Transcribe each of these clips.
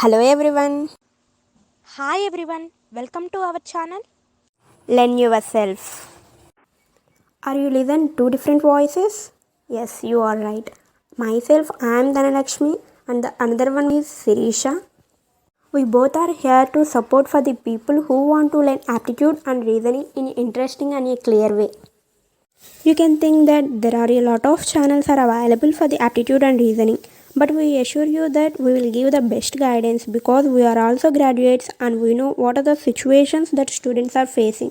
Hello everyone, Hi everyone, welcome to our channel. learn yourself. Are you listening two different voices? Yes, you are right. Myself, I am Dhanalakshmi and the another one is Sirisha. We both are here to support for the people who want to learn aptitude and reasoning in interesting and a clear way. You can think that there are a lot of channels are available for the aptitude and reasoning, but we assure you that we will give the best guidance because we are also graduates and we know what are the situations that students are facing.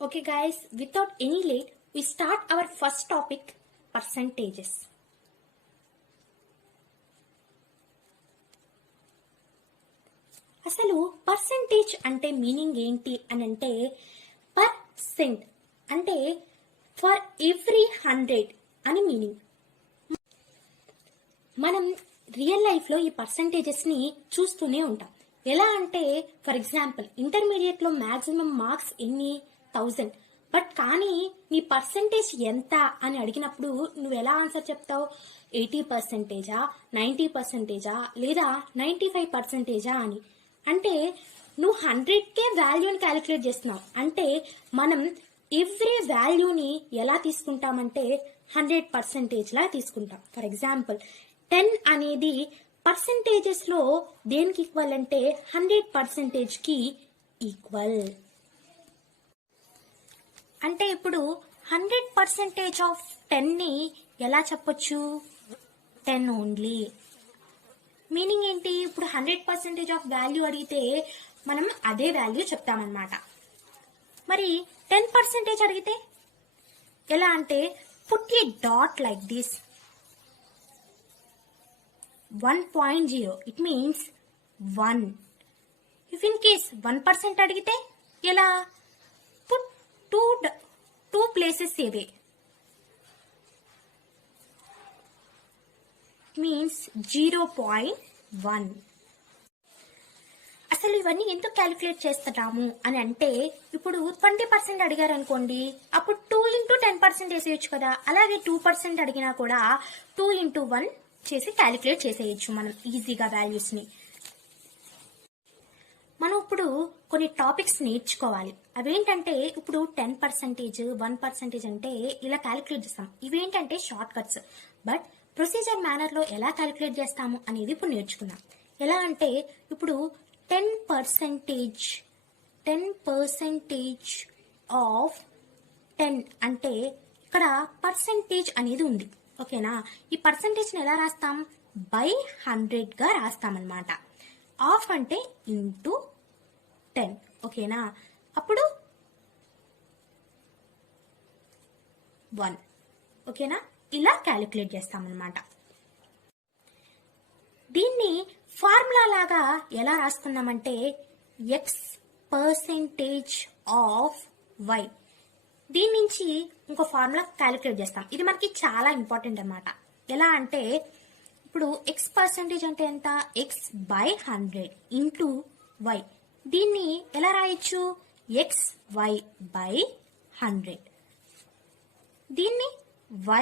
Okay guys, without any late, we start our first topic, percentages. అసలు percentage అంటే meaning ఏంటి అని అంటే percent అంటే for every 100 అని meaning. మనం real లైఫ్లో ఈ పర్సెంటేజెస్ని చూస్తూనే ఉంటాం. ఎలా అంటే ఫర్ ఎగ్జాంపుల్ ఇంటర్మీడియట్లో మ్యాక్సిమం మార్క్స్ ఎన్ని 1000, బట్ కానీ నీ పర్సెంటేజ్ ఎంత అని అడిగినప్పుడు నువ్వు ఎలా ఆన్సర్ చెప్తావు? 80%, 90%, లేదా 95% అని. అంటే నువ్వు 100కే వాల్యూని క్యాలిక్యులేట్ చేస్తున్నావు. అంటే మనం ఎవ్రీ వాల్యూని ఎలా తీసుకుంటామంటే 100% లా తీసుకుంటాం. ఫర్ ఎగ్జాంపుల్ 10 అనేది పర్సెంటేజెస్ లో దేనికి ఈక్వల్ అంటే 100%కి ఈక్వల్. అంటే ఇప్పుడు 100% ఆఫ్ 10ని ఎలా చెప్పొచ్చు? 10 ఓన్లీ. మీనింగ్ ఏంటి? ఇప్పుడు 100% ఆఫ్ వాల్యూ అడిగితే మనం అదే వాల్యూ చెప్తామన్నమాట. మరి 10% అడిగితే ఎలా అంటే put A dot like this 1.0, it means 1. If in case 1% అడిగితే ఎలా? పుట్ టూ ప్లేసెస్ ఏవే, మీన్స్ 0.1. అసలు ఇవన్నీ ఎందుకు క్యాలిక్యులేట్ చేస్తున్నాము అని అంటే ఇప్పుడు 20% అడిగారు అనుకోండి, అప్పుడు 2 into 10% వేసేయచ్చు కదా. అలాగే 2% అడిగినా కూడా 2 into 1 చేసి క్యాలిక్యులేట్ చేసేయచ్చు మనం ఈజీగా వాల్యూస్ ని. మనం ఇప్పుడు కొన్ని టాపిక్స్ నేర్చుకోవాలి. అవేంటంటే ఇప్పుడు 10%, 1% అంటే ఇలా క్యాలిక్యులేట్ చేస్తాం. ఇవేంటంటే short cuts, but procedure manner లో ఎలా క్యాలిక్యులేట్ చేస్తాము అనేది ఇప్పుడు నేర్చుకుందాం. ఎలా అంటే ఇప్పుడు 10% ఆఫ్ 10 అంటే ఇక్కడ పర్సెంటేజ్ అనేది ఉంది. ఓకేనా? ఈ పర్సెంటేజ్ ని ఎలా రాస్తాం? బై 100 గా రాస్తామన్నమాట. ఆఫ్ అంటే ఇంటూ 10. ఓకేనా? అప్పుడు 1. ఓకేనా? ఇలా క్యాలిక్యులేట్ చేస్తామన్నమాట. దీన్ని ఫార్ములా లాగా ఎలా రాస్తున్నామంటే x% ఆఫ్ y. దీని నుంచి ఇంకో ఫార్ములా క్యాలిక్యులేట్ చేస్తాం. ఇది మనకి చాలా ఇంపార్టెంట్ అన్నమాట. ఎలా అంటే ఇప్పుడు x% అంటే ఎంత? x/100 into y. దీన్ని ఎలా రాయొచ్చు? xy/100. దీన్ని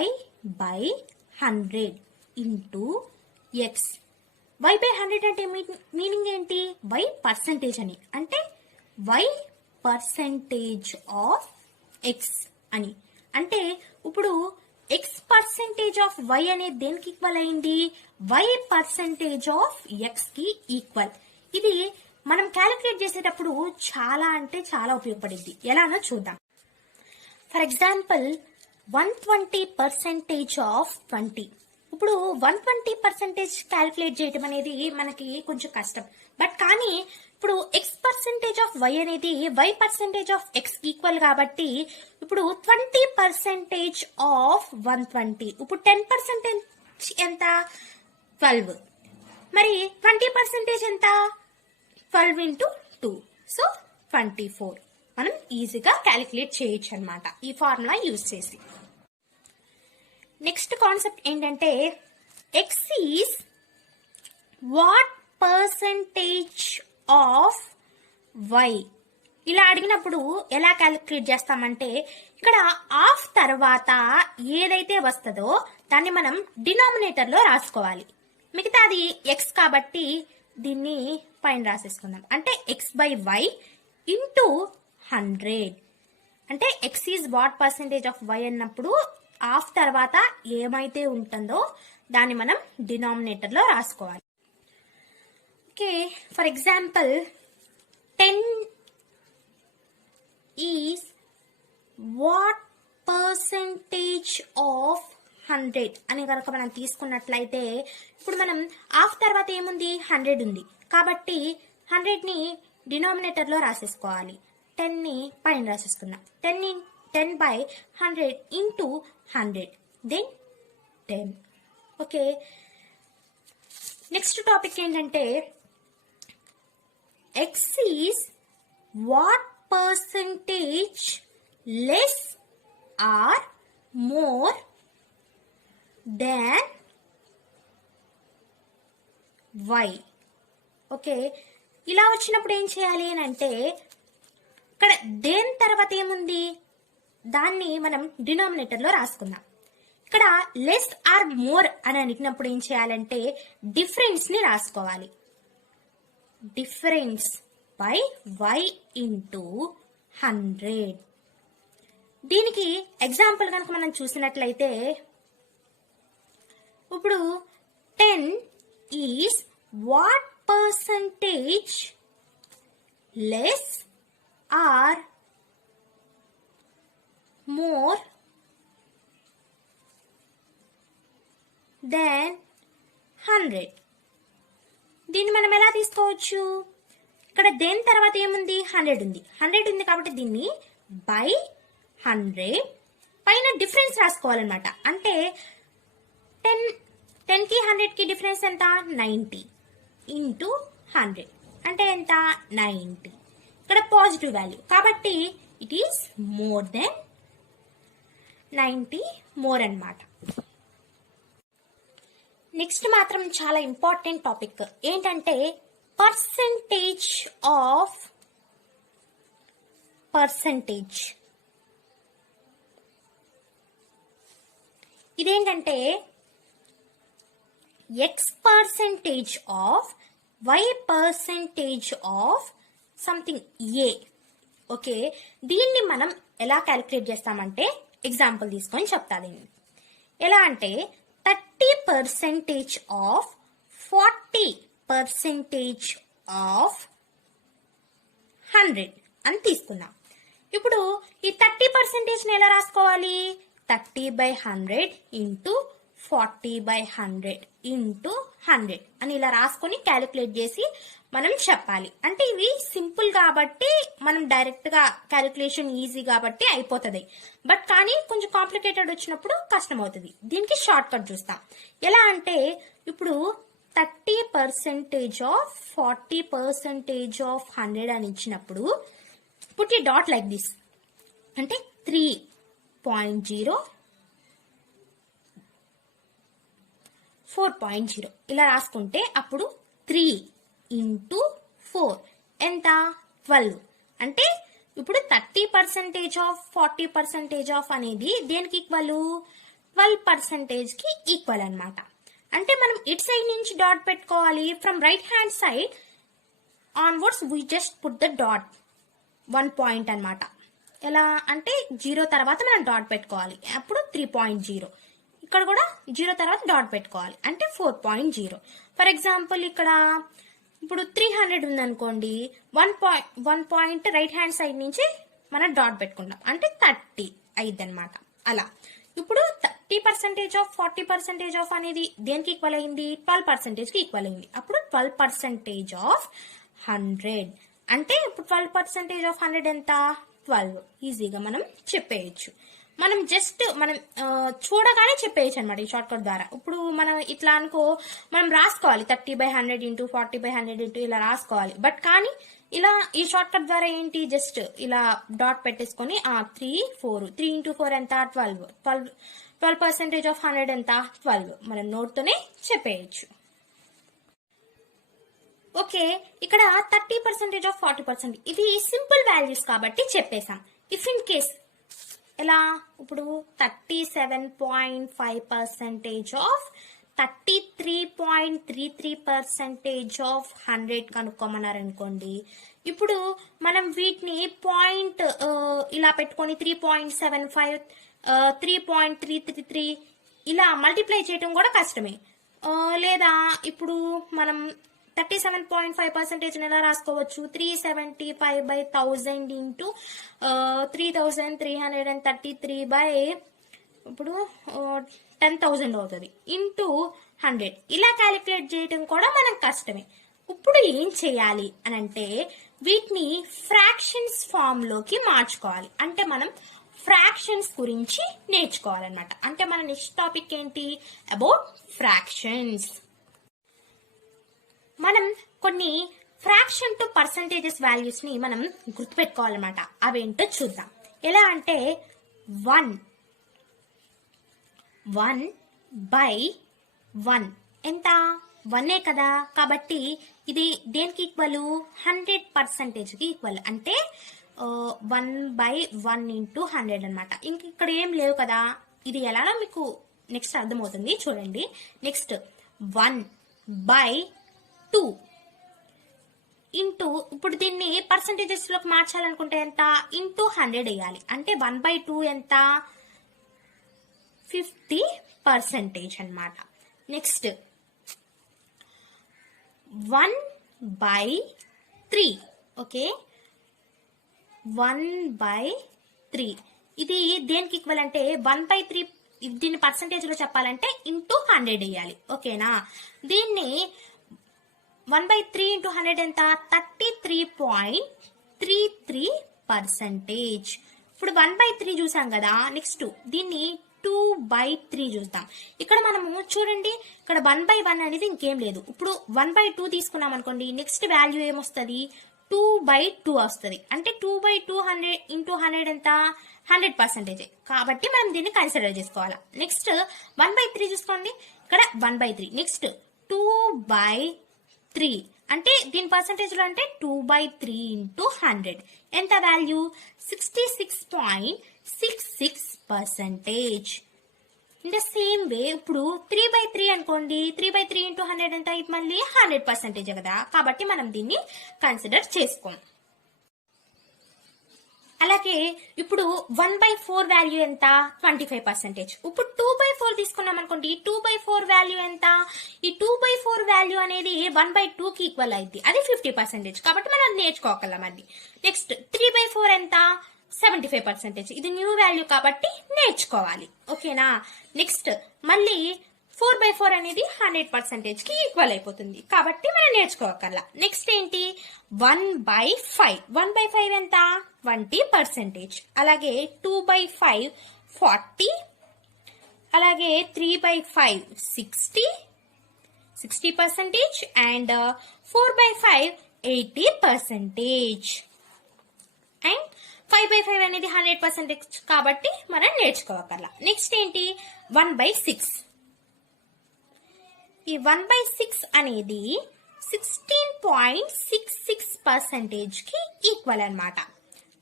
y/100 ఇంటూ x. y/100 అంటే మీనింగ్ ఏంటి? y పర్సెంటేజ్ అని. అంటే y% ఆఫ్ x అని. అంటే ఇప్పుడు x% ఆఫ్ y అనేది దేనికి ఈక్వల్ అయింది? y% ఆఫ్ x కి ఈక్వల్. ఇది మనం క్యాలిక్యులేట్ చేసేటప్పుడు చాలా అంటే చాలా ఉపయోగపడింది. ఎలానో చూద్దాం. For example 120% of 20. ఇప్పుడు 120% క్యాలిక్యులేట్ చేయడం అనేది మనకి కొంచెం కష్టం, బట్ కానీ ఇప్పుడు x% ఆఫ్ y అనేది y% ఆఫ్ x ఈక్వల్ కాబట్టి ఇప్పుడు 20% ఆఫ్ 120. ఇప్పుడు 10% ఎంత? 12. మరి 20% ఎంత? 12 into 2, సో 24. మనం ఈజీగా క్యాలిక్యులేట్ చేయొచ్చు అన్నమాట ఈ ఫార్ములా యూజ్ చేసి. నెక్స్ట్ కాన్సెప్ట్ ఏంటంటే x is what percentage of y. ఇలా అడిగినప్పుడు ఎలా క్యాలిక్యులేట్ చేస్తామంటే ఇక్కడ ఆఫ్ తర్వాత ఏదైతే వస్తుందో దాన్ని మనం డినామినేటర్ లో రాసుకోవాలి. మిగతాది ఎక్స్ కాబట్టి దీన్ని పైన రాసేసుకుందాం. అంటే ఎక్స్ బై వై ఇంటూ 100. అంటే x is what percentage of y అన్నప్పుడు హాఫ్ తర్వాత ఏమైతే ఉంటుందో దాన్ని మనం డినామినేటర్లో రాసుకోవాలి. Okay, for example 10 is what percentage of 100 అని కనుక మనం తీసుకున్నట్లయితే ఇప్పుడు మనం హాఫ్ తర్వాత ఏముంది 100 ఉంది కాబట్టి 100ని డినామినేటర్లో రాసేసుకోవాలి. 10ని పైన రాసేసుకుందాం. 10 by 100 into 100 then 10. Okay, next topic ఏంటంటే X is what percentage less or more than Y. Okay, ఇలా వచ్చినప్పుడు ఏం చేయాలి అని అంటే ఇక్కడ దేని తర్వాత ఏముంది దాన్ని మనం డినామినేటర్లో రాసుకుందాం. ఇక్కడ లెస్ ఆర్ మోర్ అని అడిగినప్పుడు ఏం చేయాలంటే డిఫరెన్స్ ని రాసుకోవాలి. Difference by y into 100. దీనికి ఎగ్జాంపుల్ కనుక మనం చూసినట్లయితే ఇప్పుడు 10 is what percentage less or more than 100. దీన్ని మనం ఎలా తీసుకోవచ్చు? ఇక్కడ దేని తర్వాత ఏముంది 100 ఉంది. 100 ఉంది కాబట్టి దీన్ని బై 100 పైన డిఫరెన్స్ రాసుకోవాలన్నమాట. అంటే 10కి 100కి డిఫరెన్స్ ఎంత 90 ఇంటూ 100 అంటే ఎంత 90. ఇక్కడ పాజిటివ్ వాల్యూ కాబట్టి it is more than 90 more అన్నమాట. నెక్స్ట్ మాత్రం చాలా ఇంపార్టెంట్ టాపిక్ ఏంటంటే పర్సెంటేజ్ ఆఫ్ పర్సెంటేజ్. ఇదేంటంటే x percentage of y percentage of something a. Okay, దీన్ని మనం ఎలా క్యాలిక్యులేట్ చేస్తామంటే ఎగ్జాంపుల్ తీసుకొని చెప్తా. దీన్ని ఎలా అంటే 30% ఆఫ్ 40% ఆఫ్ 100 అని తీసుకుందాం. ఇప్పుడు ఈ 30% ఎలా రాసుకోవాలి? 30/100 ఇంటూ 40/100 ఇంటూ 100 అని ఇలా రాసుకొని క్యాలిక్యులేట్ చేసి మనం చెప్పాలి. అంటే ఇవి సింపుల్ కాబట్టి మనం డైరెక్ట్ గా క్యాలిక్యులేషన్ ఈజీ కాబట్టి అయిపోతుంది. బట్ కానీ కొంచెం కాంప్లికేటెడ్ వచ్చినప్పుడు కష్టం అవుతుంది. దీనికి షార్ట్ కట్ చూస్తాం. ఎలా అంటే ఇప్పుడు 30% ఆఫ్ 40% ఆఫ్ 100 అని ఇచ్చినప్పుడు put A dot like this. అంటే 3.0 4.0 ఇలా రాసుకుంటే అప్పుడు 3 ఇంటూ 4 ఎంత 12. అంటే ఇప్పుడు 30% ఆఫ్ 40% ఆఫ్ అనేది దేనికి ఈక్వల్ 12% కి ఈక్వల్ అన్నమాట. అంటే మనం ఇట్ సైడ్ నుంచి డాట్ పెట్టుకోవాలి. From right hand side onwards we just put the dot 1 point అన్నమాట. ఎలా అంటే 0 తర్వాత మనం డాట్ పెట్టుకోవాలి. అప్పుడు 3.0. ఇక్కడ కూడా 0 తర్వాత డాట్ పెట్టుకోవాలి. అంటే 4.0. ఫర్ ఎగ్జాంపుల్ ఇక్కడ ఇప్పుడు 300 ఉందనుకోండి, 1 పాయింట్ రైట్ హ్యాండ్ సైడ్ నుంచి మనం డాట్ పెట్టుకుంటాం. అంటే 30 అయింది అనమాట. అలా ఇప్పుడు 30% ఆఫ్ 40% ఆఫ్ అనేది దేనికి ఈక్వల్ అయింది? 12% కి ఈక్వల్ అయింది. అప్పుడు 12% ఆఫ్ 100 అంటే ఇప్పుడు 12% ఆఫ్ 100 ఎంత 12. ఈజీగా మనం చెప్పేయచ్చు. మనం జస్ట్ మనం చూడగానే చెప్పేయచ్చు అనమాట ఈ షార్ట్ కట్ ద్వారా. ఇప్పుడు మనం ఇట్లా అనుకో మనం రాసుకోవాలి 30/100 ఇంటూ 40/100 ఇంటూ ఇలా రాసుకోవాలి. బట్ కానీ ఇలా ఈ షార్ట్ కట్ ద్వారా ఏంటి జస్ట్ ఇలా డాట్ పెట్టేసుకొని 3 4 3 ఇంటూ 4 ఎంత 12% ఆఫ్ 100 ఎంత 12 మనం నోట్ తోనే చెప్పేయచ్చు. ఓకే, ఇక్కడ 30% ఆఫ్ 40% ఇది సింపుల్ వాల్యూస్ కాబట్టి చెప్పేసాం. ఇఫ్ ఇన్ కేస్ ఎలా ఇప్పుడు 37.5% ఆఫ్ 33.33% ఆఫ్ 100 కనుక్కోమన్నారనుకోండి. ఇప్పుడు మనం వీటిని పాయింట్ ఇలా పెట్టుకొని 3.75 3.333 ఇలా మల్టిప్లై చేయడం కూడా కష్టమే. లేదా ఇప్పుడు మనం 37.5% ఎలా రాసుకోవచ్చు, 375/1000 ఇంటూ 3333 ఇప్పుడు 10,000 అవుతుంది ఇంటూ 100 ఇలా క్యాలిక్యులేట్ చేయడం కూడా మనం కష్టమే. ఇప్పుడు ఏం చేయాలి అని అంటే వీటిని ఫ్రాక్షన్స్ ఫామ్ లోకి మార్చుకోవాలి. అంటే మనం ఫ్రాక్షన్స్ గురించి నేర్చుకోవాలన్నమాట. అంటే మన నెక్స్ట్ టాపిక్ ఏంటి, అబౌట్ ఫ్రాక్షన్స్. మనం కొన్ని ఫ్రాక్షన్ టు పర్సంటేజెస్ వాల్యూస్ ని మనం గుర్తుపెట్టుకోవాలన్నమాట. అవేంటో చూద్దాం. ఎలా అంటే 1/1 ఎంత 1 కదా, కాబట్టి ఇది దేనికి ఈక్వల్, 100% కి ఈక్వల్. అంటే 1/1 ఇంటూ 100 అనమాట. ఇంక ఇక్కడ ఏం లేవు కదా, ఇది ఎలానో మీకు నెక్స్ట్ అర్థమవుతుంది చూడండి. నెక్స్ట్ 1/2 ఇంటూ, ఇప్పుడు దీన్ని పర్సంటేజెస్ లోకి మార్చాలనుకుంటే ఎంత, ఇంటూ 100 వేయాలి. అంటే 1/2 ఎంత, 50% అన్నమాట. నెక్స్ట్ 1/3. ఓకే, 1/3 ఇది దేనికి ఈక్వల్ అంటే 1/3. దీన్ని పర్సంటేజ్ లో చెప్పాలంటే ఇంటూ 100 వేయాలి. ఓకేనా, దీన్ని 1/3 ఇంటూ 100 ఎంత, 33.33%. ఇప్పుడు 1/3 చూసాం కదా. నెక్స్ట్ దీన్ని 2/3 చూద్దాం. ఇక్కడ మనము చూడండి, ఇక్కడ 1/1 అనేది ఇంకేం లేదు. ఇప్పుడు 1/2 తీసుకున్నాం అనుకోండి, నెక్స్ట్ వాల్యూ ఏమొస్తుంది, 2/2 వస్తుంది. అంటే 2/2 100 ఇంటూ 100 ఎంత, 100%. కాబట్టి మనం దీన్ని కన్సిడర్ చేసుకోవాలి. నెక్స్ట్ 1/3 చూసుకోండి, ఇక్కడ 1/3. నెక్స్ట్ 2/3 అంటే దీని పర్సంటేజ్ లో అంటే 2/3 ఇంటూ 100 ఎంత value, 66.66%. In the same way ఇప్పుడు 3/3 అనుకోండి, 3/3 ఇంటూ 100 ఎంత, ఇది మళ్ళీ 100% కదా, కాబట్టి మనం దీన్ని కన్సిడర్ చేసుకోం. అలాగే ఇప్పుడు 1/4 వాల్యూ ఎంత, 25%. ఇప్పుడు 2/4 తీసుకున్నాం అనుకోండి, 2/4 వాల్యూ ఎంత, ఈ 2/4 వాల్యూ అనేది 1/2 కి ఈక్వల్ అయింది, అది 50%. కాబట్టి మనం నేర్చుకోగలం అది. నెక్స్ట్ 3/4 ఎంత, 75%. ఇది న్యూ వాల్యూ కాబట్టి నేర్చుకోవాలి. ఓకేనా, నెక్స్ట్ మళ్ళీ 4/4 అనేది 100% కి ఈక్వల్ అయిపోతుంది, కాబట్టి మనం నేర్చుకోగల. నెక్స్ట్ ఏంటి, 1/5. 1/5 ఎంత, 20%. అలాగే 2/5 40. అలాగే 3/5 60% అండ్ 4/5 80%. అండ్ 5/5 అనేది 100% కాబట్టి మనం నేర్చుకోగల. నెక్స్ట్ ఏంటి, 1/6. ఈ 1/6 అనేది 16.66% కి ఈక్వల్ అన్నమాట.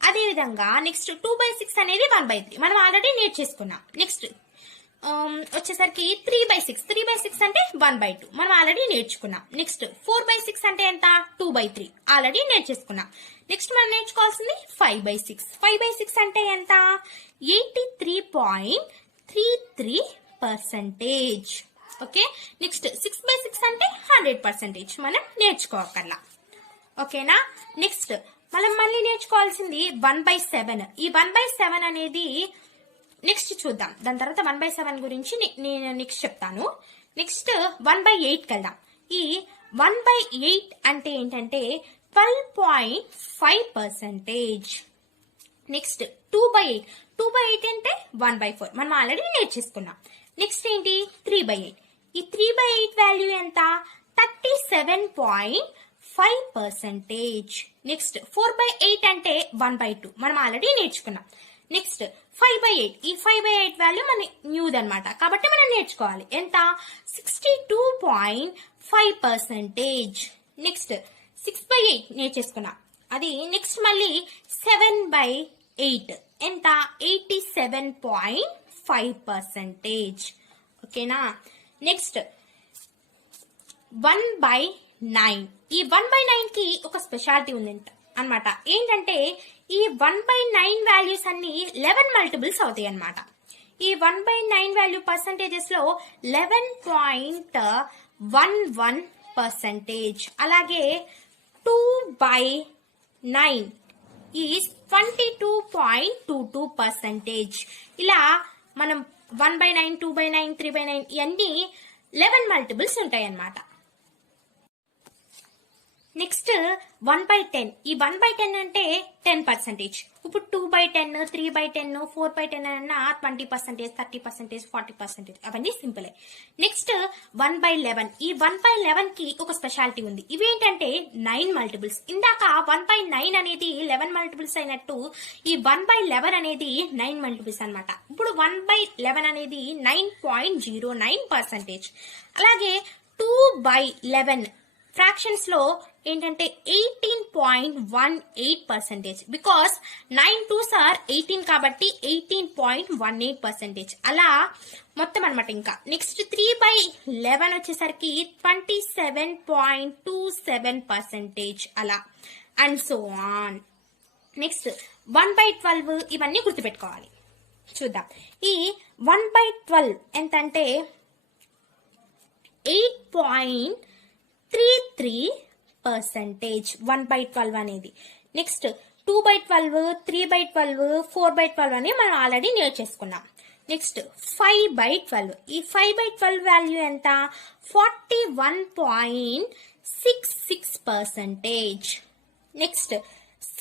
అదే విధంగా నెక్స్ట్ 2/6 అనేది 1/3 మనం ఆల్రెడీ నేర్చేసుకున్నాం. నెక్స్ట్ వచ్చేసరికి 3/6. 3/6 అంటే 1/2 మనం ఆల్రెడీ నేర్చుకున్నాం. నెక్స్ట్ 4/6 అంటే ఎంత, 2/3 ఆల్రెడీ నేర్చేసుకున్నాం. నెక్స్ట్ మనం నేర్చుకోవాల్సింది 5/6. 5/6 అంటే ఎంత, 83.33%. ఓకే, నెక్స్ట్ 6/6 అంటే 100% మనం నేర్చుకోగల. ఓకేనా, నెక్స్ట్ మనం మళ్ళీ నేర్చుకోవాల్సింది 1/7. ఈ 1/7 అనేది నెక్స్ట్ చూద్దాం. దాని తర్వాత 1/7 గురించి నేను నెక్స్ట్ చెప్తాను. నెక్స్ట్ 1/8కి వెళ్దాం. ఈ 1/8 అంటే ఏంటంటే 12.5%. నెక్స్ట్ 2/8. 2/8 అంటే 1/4 మనం ఆల్రెడీ నేర్చేసుకున్నాం. నెక్స్ట్ ఏంటి, 3/8. ఈ 3/8 వాల్యూ ఎంత, 37.5%. నెక్స్ట్ 4/8 అంటే 1/2 మనం ఆల్రెడీ నేర్చుకున్నాం. నెక్స్ట్ 5/8. ఈ 5/8 వాల్యూ మన న్యూది అనమాట, కాబట్టి మనం నేర్చుకోవాలి. ఎంత, 62.5%. నెక్స్ట్ 6/8 నేర్చేసుకున్నాం, అది నెక్స్ట్ మళ్ళీ 7/8 ఎంత, 87.5%. ఓకేనా, నెక్స్ట్ 1/9. ఈ 1/9 కి ఒక స్పెషాలిటీ ఉంది అన్నమాట. ఏంటంటే ఈ 1/9 వాల్యూస్ అన్ని 11 మల్టిపుల్స్ అవుతాయి అన్నమాట. ఈ 1/9 వాల్యూ పర్సంటేజెస్ లో 11.11%. అలాగే 2/9 ఈజ్ 22.22%. ఇలా మనం 1/9, 2/9, 3/9 ఇవన్నీ 11 మల్టిపుల్స్ ఉంటాయి అన్నమాట. నెక్స్ట్ 1/10. ఈ 1/10 అంటే 10%. ఇప్పుడు 2/10, 3/10, 4/10 అన్నా 20%, 30%, 40%. అవన్నీ సింపులే. నెక్స్ట్ 1/11. ఈ 1/11 కి ఒక స్పెషాలిటీ ఉంది. ఇవేంటంటే 9 మల్టిపుల్స్. ఇందాక 1/9 అనేది 11 మల్టిపుల్స్ అయినట్టు ఈ 1/11 అనేది 9 మల్టిపుల్స్ అన్నమాట. ఇప్పుడు 1/11 అనేది 9.09%. అలాగే 2/11 ఫ్రాక్షన్స్ లో ఏంటంటే 18.18%. బికాస్ 9 2s are 18 కాబట్టి 18.18%. అలా మొత్తం అనమాట. ఇంకా నెక్స్ట్ 3/11 వచ్చేసరికి 27.27%. అలా అండ్ సో ఆన్. నెక్స్ట్ 1/12 ఇవన్నీ గుర్తుపెట్టుకోవాలి. చూద్దాం. ఈ 1/12 ఎంత అంటే 8.33%. 1/12 అనేది. నెక్స్ట్ 2/12, 3/12, 4/12 అని మనం ఆల్రెడీ నేర్చేసుకున్నాం. నెక్స్ట్ 5/12. ఈ 5/12 వాల్యూ ఎంత? 41.66%. నెక్స్ట్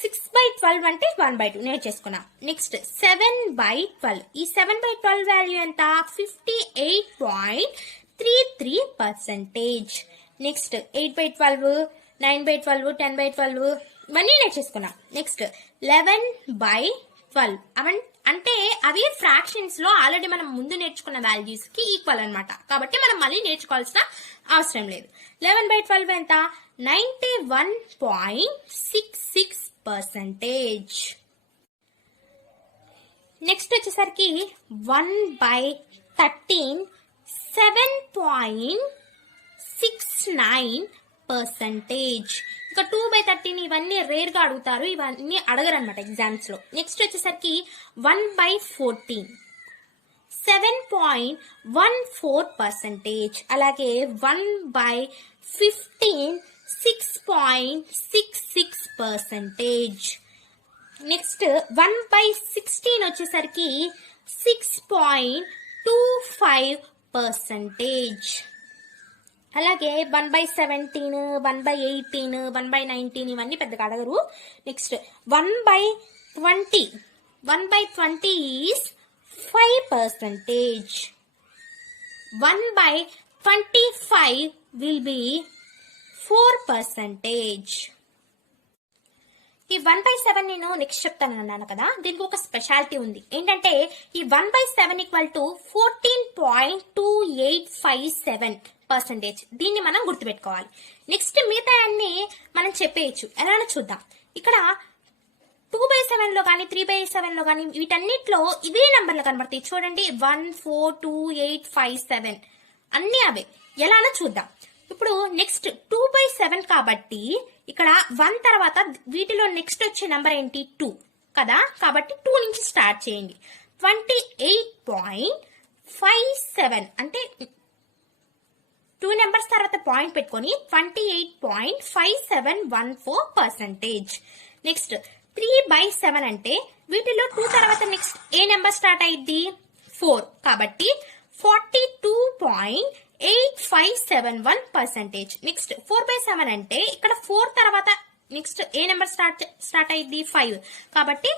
6/12 అంటే 1/2 నేర్చేసుకున్నాం. నెక్స్ట్ 7/12. ఈ 7/12 వాల్యూ ఎంత? 58.33%. నెక్స్ట్ 8/12, 9/12, 10/12 ఇవన్నీ నేర్చేసుకున్నాం. నెక్స్ట్ 11/12 అంటే అవి ఫ్రాక్షన్స్ లో ఆల్రెడీ మనం ముందు నేర్చుకున్న వాల్యూస్ కి ఈక్వల్ అన్నమాట. కాబట్టి మనం మళ్ళీ నేర్చుకోవాల్సిన అవసరం లేదు. 11/12 ఎంత? 91.66%. నెక్స్ట్ వచ్చేసరికి 1/13 7.69%. ఇంకా 2/13 ఇవన్నీ రేర్ గా అడుగుతారు. ఇవన్నీ అడగరు అనమాట ఎగ్జామ్స్ లో. నెక్స్ట్ వచ్చేసరికి 1/14 7.14%. అలాగే 1/15 6.66%. నెక్స్ట్ 1/16 వచ్చేసరికి 6.25%. అలాగే 1/17, 1/18, 1/19 ఇవన్నీ పెద్దగా అడగరు. నెక్స్ట్ 1/20. 1/20 ఈజ్ 5%. 1/25 will be 4%. ఈ 1/7 నేను నెక్స్ట్ చెప్తాను అన్నాను కదా, దీనికి ఒక స్పెషాలిటీ ఉంది. ఏంటంటే ఈ 1/7 ఈక్వల్ టు 14.2857%. దీన్ని మనం గుర్తుపెట్టుకోవాలి. నెక్స్ట్ మిగతా అన్ని మనం చెప్పేయచ్చు. ఎలానో చూద్దాం. ఇక్కడ 2/7 లో కానీ 3/7 లో కానీ వీటన్నిటిలో ఇవే నంబర్లు కనబడతాయి. చూడండి 1, 4, 2, 8, 5, 7 అన్ని అవే. ఎలానో చూద్దాం. ఇప్పుడు నెక్స్ట్ 2/7 కాబట్టి ఇక్కడ 1 తర్వాత వీటిలో నెక్స్ట్ వచ్చే నంబర్ ఏంటి? 2 కదా. కాబట్టి 2 నుంచి స్టార్ట్ చేయండి. 28.57 అంటే 2 నెంబర్స్ తర్వాత పాయింట్ పెట్టుకొని 28.5714%. నెక్స్ట్ 3/7 అంటే వీటిలో 2 తర్వాత నెక్స్ట్ ఏ నెంబర్ స్టార్ట్ అయ్యిద్ది? 4 కాబట్టి 42.8571%. నెక్స్ట్ 4/7 అంటే ఇక్కడ 4 తర్వాత నెక్స్ట్ ఏ నెంబర్ స్టార్ట్ అయ్యిద్ది? 5 కాబట్టి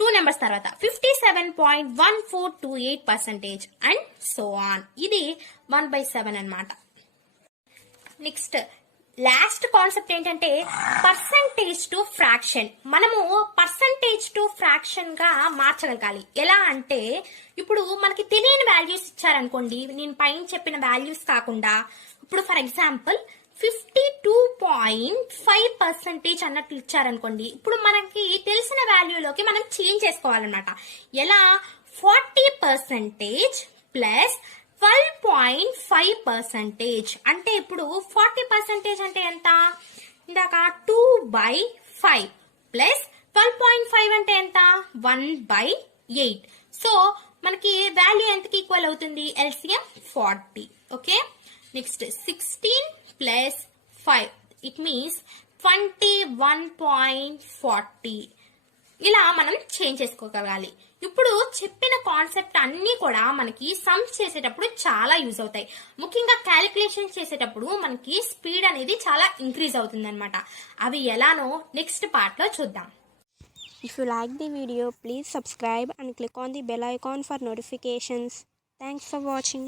2 నెంబర్స్ తర్వాత 57.1428% అండ్ సో ఆన్. ఇది 1/7 అన్నమాట. నెక్స్ట్ లాస్ట్ కాన్సెప్ట్ ఏంటంటే పర్సంటేజ్ టు ఫ్రాక్షన్. మనము పర్సంటేజ్ టు ఫ్రాక్షన్ గా మార్చగలగాలి. ఎలా అంటే ఇప్పుడు మనకి తెలియని వాల్యూస్ ఇచ్చారనుకోండి, నేను పైన చెప్పిన వాల్యూస్ కాకుండా ఇప్పుడు ఫర్ ఎగ్జాంపుల్ 52.5% అన్నట్లు ఇచ్చారనుకోండి, ఇప్పుడు మనకి తెలిసిన వాల్యూలోకి మనం చేంజ్ చేసుకోవాలన్నమాట. ఎలా? 40% ప్లస్ 12.5%. అంటే ఇప్పుడు 40% అంటే ఎంత? ఇందాక 2/5 ప్లస్ 12.5 అంటే ఎంత? 1/8. సో మనకి వాల్యూ ఎంతకి ఈక్వల్ అవుతుంది? LCM 40. Okay, next 16 plus 5 it means 21.40. ఇలా మనం చేంజ్ చేసుకోగలగాలి. ఇప్పుడు చెప్పిన కాన్సెప్ట్ అన్ని కూడా మనకి సమ్స్ చేసేటప్పుడు చాలా యూజ్ అవుతాయి. ముఖ్యంగా క్యాలిక్యులేషన్ చేసేటప్పుడు మనకి స్పీడ్ అనేది చాలా ఇంక్రీజ్ అవుతుంది అనమాట. అవి ఎలానో నెక్స్ట్ పార్ట్ లో చూద్దాం. If you like the video, please subscribe and click on the bell icon for notifications. Thanks for watching.